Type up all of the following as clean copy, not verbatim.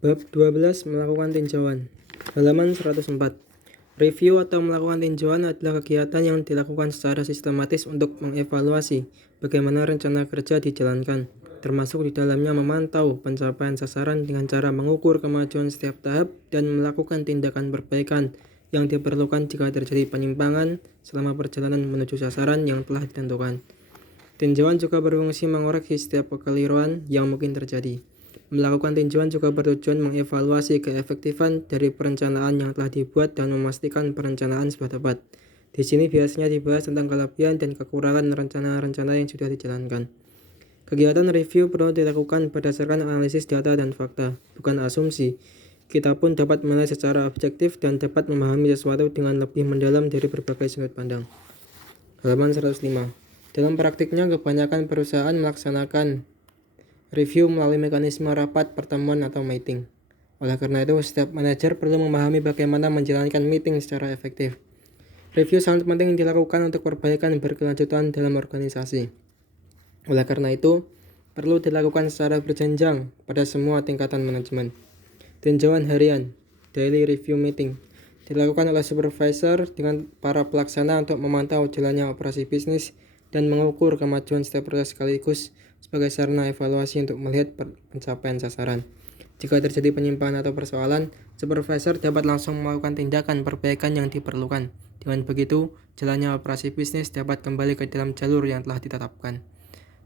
Bab 12 melakukan tinjauan. Halaman 104. Review atau melakukan tinjauan adalah kegiatan yang dilakukan secara sistematis untuk mengevaluasi bagaimana rencana kerja dijalankan, termasuk di dalamnya memantau pencapaian sasaran dengan cara mengukur kemajuan setiap tahap dan melakukan tindakan perbaikan yang diperlukan jika terjadi penyimpangan selama perjalanan menuju sasaran yang telah ditentukan. Tinjauan juga berfungsi mengoreksi setiap kekeliruan yang mungkin terjadi. Melakukan tinjauan juga bertujuan mengevaluasi keefektifan dari perencanaan yang telah dibuat dan memastikan perencanaan sudah tepat. Di sini biasanya dibahas tentang kelebihan dan kekurangan rencana-rencana yang sudah dijalankan. Kegiatan review perlu dilakukan berdasarkan analisis data dan fakta, bukan asumsi. Kita pun dapat menilai secara objektif dan dapat memahami sesuatu dengan lebih mendalam dari berbagai sudut pandang. Halaman 105. Dalam praktiknya, kebanyakan perusahaan melaksanakan review melalui mekanisme rapat, pertemuan, atau meeting. Oleh karena itu, setiap manajer perlu memahami bagaimana menjalankan meeting secara efektif. Review sangat penting dilakukan untuk perbaikan berkelanjutan dalam organisasi. Oleh karena itu, perlu dilakukan secara berjenjang pada semua tingkatan manajemen. Tinjauan harian, daily review meeting, dilakukan oleh supervisor dengan para pelaksana untuk memantau jalannya operasi bisnis dan mengukur kemajuan setiap proses sekaligus sebagai sarana evaluasi untuk melihat pencapaian sasaran. Jika terjadi penyimpangan atau persoalan, supervisor dapat langsung melakukan tindakan perbaikan yang diperlukan. Dengan begitu, jalannya operasi bisnis dapat kembali ke dalam jalur yang telah ditetapkan.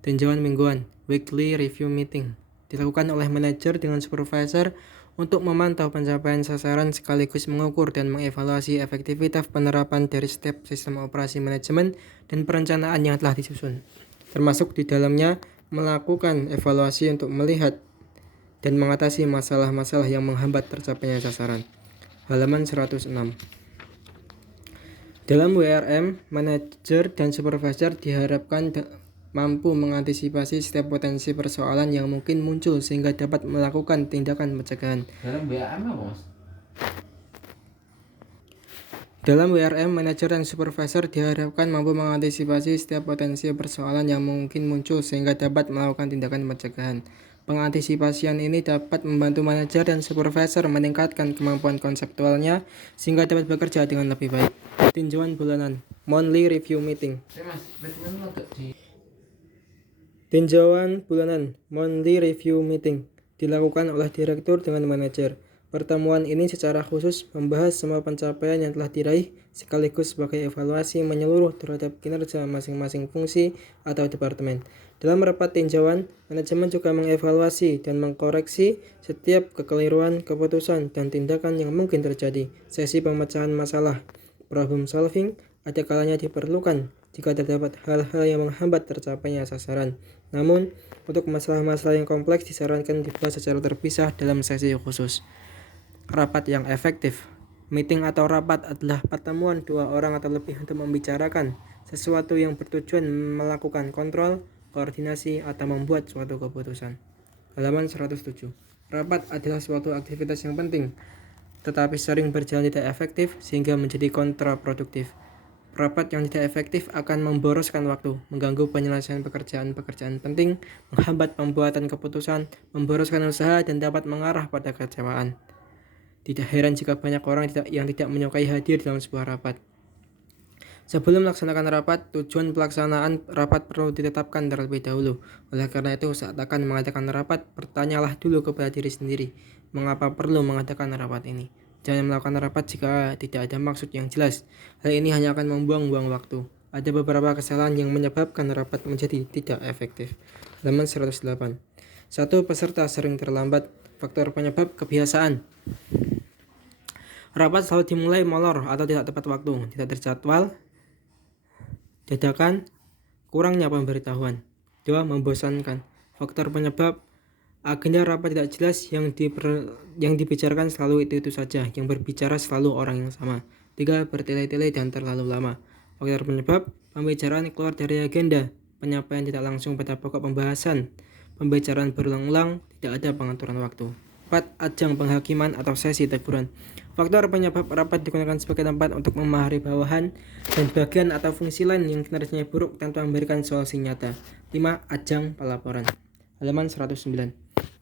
Tinjauan mingguan, weekly review meeting, dilakukan oleh manajer dengan supervisor untuk memantau pencapaian sasaran sekaligus mengukur dan mengevaluasi efektivitas penerapan dari setiap sistem operasi manajemen dan perencanaan yang telah disusun, termasuk di dalamnya melakukan evaluasi untuk melihat dan mengatasi masalah-masalah yang menghambat tercapainya sasaran. Halaman 106. Dalam WRM, manajer dan supervisor diharapkan mampu mengantisipasi setiap potensi persoalan yang mungkin muncul sehingga dapat melakukan tindakan pencegahan. Dalam WRM, manajer dan supervisor diharapkan mampu mengantisipasi setiap potensi persoalan yang mungkin muncul sehingga dapat melakukan tindakan pencegahan. Pengantisipasian ini dapat membantu manajer dan supervisor meningkatkan kemampuan konseptualnya sehingga dapat bekerja dengan lebih baik. Tinjauan bulanan, monthly review meeting. Tinjauan bulanan, monthly review meeting, dilakukan oleh direktur dengan manajer. Pertemuan ini secara khusus membahas semua pencapaian yang telah diraih sekaligus sebagai evaluasi menyeluruh terhadap kinerja masing-masing fungsi atau departemen. Dalam rapat tinjauan, manajemen juga mengevaluasi dan mengkoreksi setiap kekeliruan, keputusan, dan tindakan yang mungkin terjadi. Sesi pemecahan masalah, problem solving, ada kalanya diperlukan jika terdapat hal-hal yang menghambat tercapainya sasaran. Namun, untuk masalah-masalah yang kompleks disarankan dibahas secara terpisah dalam sesi khusus. Rapat yang efektif. Meeting atau rapat adalah pertemuan dua orang atau lebih untuk membicarakan sesuatu yang bertujuan melakukan kontrol, koordinasi, atau membuat suatu keputusan. Halaman 107. Rapat adalah suatu aktivitas yang penting, tetapi sering berjalan tidak efektif sehingga menjadi kontraproduktif. Rapat yang tidak efektif akan memboroskan waktu, mengganggu penyelesaian pekerjaan-pekerjaan penting, menghambat pembuatan keputusan, memboroskan usaha, dan dapat mengarah pada kekecewaan. Tidak heran jika banyak orang yang tidak menyukai hadir dalam sebuah rapat. Sebelum melaksanakan rapat, tujuan pelaksanaan rapat perlu ditetapkan terlebih dahulu. Oleh karena itu, saat akan mengadakan rapat, bertanyalah dulu kepada diri sendiri, mengapa perlu mengadakan rapat ini. Jangan melakukan rapat jika tidak ada maksud yang jelas. Hal ini hanya akan membuang-buang waktu. Ada beberapa kesalahan yang menyebabkan rapat menjadi tidak efektif. Halaman 108. 1. Peserta sering terlambat. Faktor penyebab kebiasaan. Rapat selalu dimulai molor atau tidak tepat waktu, tidak terjadwal, dadakan, kurangnya pemberitahuan. 2. Membosankan. Faktor penyebab agenda rapat tidak jelas, yang dibicarakan selalu itu saja, yang berbicara selalu orang yang sama. 3. Bertele-tele dan terlalu lama. Faktor penyebab pembicaraan keluar dari agenda, penyampaian tidak langsung pada pokok pembahasan, pembicaraan berulang-ulang, tidak ada pengaturan waktu. 4. Ajang penghakiman atau sesi teguran. Faktor penyebab rapat digunakan sebagai tempat untuk memahami bawahan dan bagian atau fungsi lain yang kinerjanya buruk tanpa memberikan solusi nyata. 5. Ajang pelaporan. Halaman 109.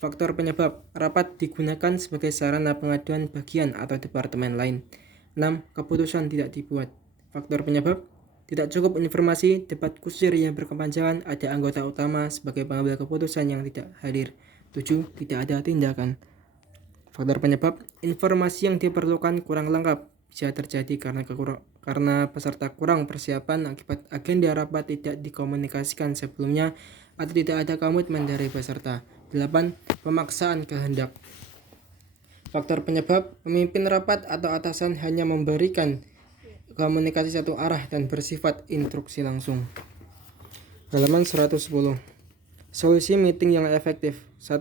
Faktor penyebab, rapat digunakan sebagai sarana pengaduan bagian atau departemen lain. 6. Keputusan tidak dibuat. Faktor penyebab, tidak cukup informasi, debat kusir yang berkepanjangan, ada anggota utama sebagai pengambil keputusan yang tidak hadir. 7. Tidak ada tindakan. Faktor penyebab, informasi yang diperlukan kurang lengkap, bisa terjadi karena peserta kurang persiapan akibat agenda rapat tidak dikomunikasikan sebelumnya atau tidak ada komitmen dari peserta. 8. Pemaksaan kehendak. Faktor penyebab, pemimpin rapat atau atasan hanya memberikan komunikasi satu arah dan bersifat instruksi langsung. Halaman 110. Solusi meeting yang efektif. 1.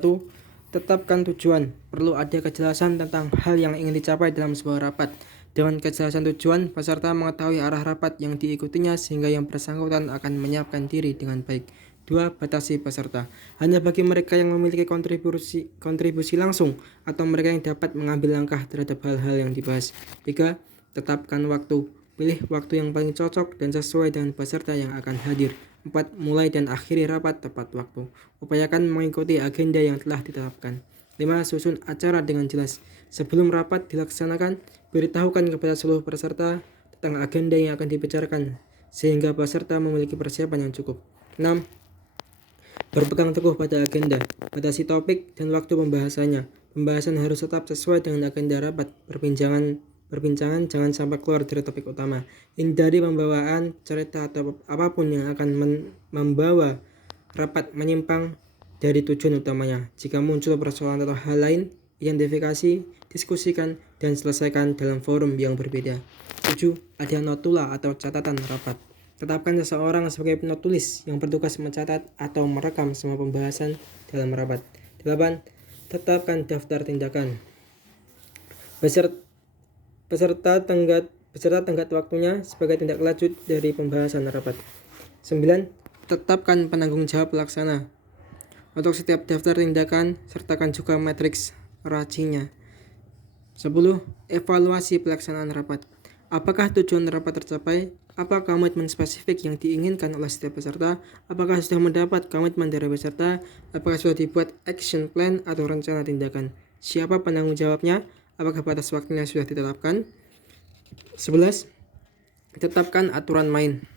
Tetapkan tujuan. Perlu ada kejelasan tentang hal yang ingin dicapai dalam sebuah rapat. Dengan kejelasan tujuan, peserta mengetahui arah rapat yang diikutinya sehingga yang bersangkutan akan menyiapkan diri dengan baik. 2. Batasi peserta. Hanya bagi mereka yang memiliki kontribusi langsung atau mereka yang dapat mengambil langkah terhadap hal-hal yang dibahas. 3. Tetapkan waktu. Pilih waktu yang paling cocok dan sesuai dengan peserta yang akan hadir. 4. Mulai dan akhiri rapat tepat waktu. Upayakan mengikuti agenda yang telah ditetapkan. 5. Susun acara dengan jelas. Sebelum rapat dilaksanakan, beritahukan kepada seluruh peserta tentang agenda yang akan dibicarakan, sehingga peserta memiliki persiapan yang cukup. 6. Berpegang teguh pada agenda. Batasi topik dan waktu pembahasannya. Pembahasan harus tetap sesuai dengan agenda rapat. Perbincangan jangan sampai keluar dari topik utama. Hindari pembawaan cerita atau apapun yang akan membawa rapat menyimpang dari tujuan utamanya. Jika muncul persoalan atau hal lain, identifikasi, diskusikan, dan selesaikan dalam forum yang berbeda. 7. Ada notula atau catatan rapat. Tetapkan seseorang sebagai penulis yang bertugas mencatat atau merekam semua pembahasan dalam rapat. 8. Tetapkan daftar tindakan. Beserta tenggat waktunya sebagai tindak lanjut dari pembahasan rapat. 9. Tetapkan penanggung jawab pelaksana. Untuk setiap daftar tindakan, sertakan juga matriks racinya. 10. Evaluasi pelaksanaan rapat. Apakah tujuan rapat tercapai? Apa komitmen spesifik yang diinginkan oleh setiap peserta? Apakah sudah mendapat komitmen dari peserta? Apakah sudah dibuat action plan atau rencana tindakan? Siapa penanggung jawabnya? Apakah batas waktunya sudah ditetapkan? 11. Tetapkan aturan main.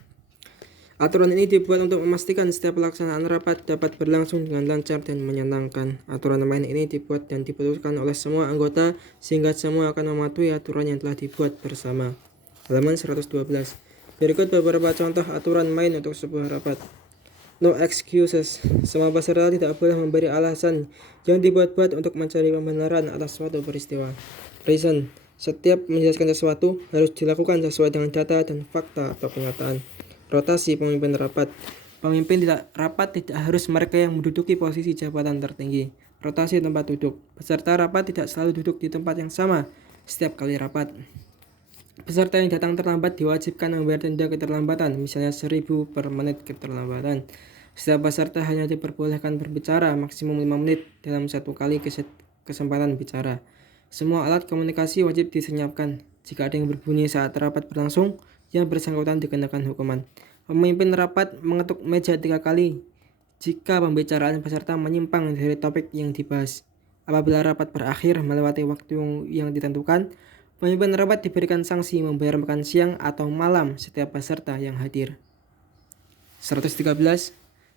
Aturan ini dibuat untuk memastikan setiap pelaksanaan rapat dapat berlangsung dengan lancar dan menyenangkan. Aturan main ini dibuat dan diputuskan oleh semua anggota sehingga semua akan mematuhi aturan yang telah dibuat bersama. Halaman 112. Berikut beberapa contoh aturan main untuk sebuah rapat. No excuses. Semua peserta tidak boleh memberi alasan yang dibuat-buat untuk mencari pembenaran atas suatu peristiwa. Reason. Setiap menjelaskan sesuatu harus dilakukan sesuai dengan data dan fakta atau kenyataan. Rotasi pemimpin rapat. Pemimpin rapat tidak harus mereka yang menduduki posisi jabatan tertinggi. Rotasi tempat duduk. Peserta rapat tidak selalu duduk di tempat yang sama setiap kali rapat. Peserta yang datang terlambat diwajibkan membayar denda keterlambatan, misalnya 1.000 per menit keterlambatan. Setiap peserta hanya diperbolehkan berbicara maksimum 5 menit dalam satu kali kesempatan bicara. Semua alat komunikasi wajib disenyapkan. Jika ada yang berbunyi saat rapat berlangsung, yang bersangkutan dikenakan hukuman. Pemimpin rapat mengetuk meja 3 kali jika pembicaraan peserta menyimpang dari topik yang dibahas. Apabila rapat berakhir melewati waktu yang ditentukan, pemimpin rapat diberikan sanksi membayar makan siang atau malam setiap peserta yang hadir. 113.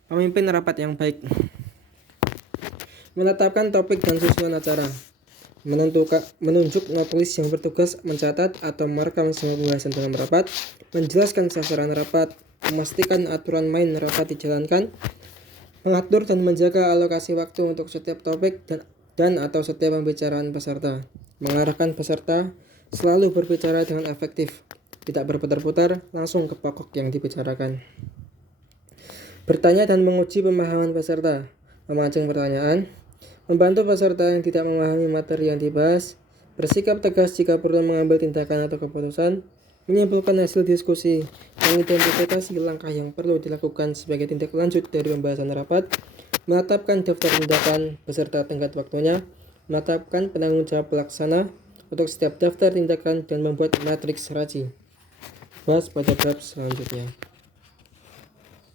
Pemimpin rapat yang baik. Menetapkan topik dan susunan acara. Menunjuk notulis yang bertugas mencatat atau merekam semua pembahasan dalam rapat. Menjelaskan sasaran rapat. Memastikan aturan main rapat dijalankan. Mengatur dan menjaga alokasi waktu untuk setiap topik dan atau setiap pembicaraan peserta. Mengarahkan peserta selalu berbicara dengan efektif, tidak berputar-putar, langsung ke pokok yang dibicarakan. Bertanya dan menguji pemahaman peserta. Memancing pertanyaan. Membantu peserta yang tidak memahami materi yang dibahas. Bersikap tegas jika perlu mengambil tindakan atau keputusan. Menyimpulkan hasil diskusi. Mengidentifikasi langkah yang perlu dilakukan sebagai tindak lanjut dari pembahasan rapat. Menetapkan daftar tindakan beserta tenggat waktunya. Menetapkan penanggung jawab pelaksana untuk setiap daftar tindakan dan membuat matriks raci. Bahas pada bab selanjutnya.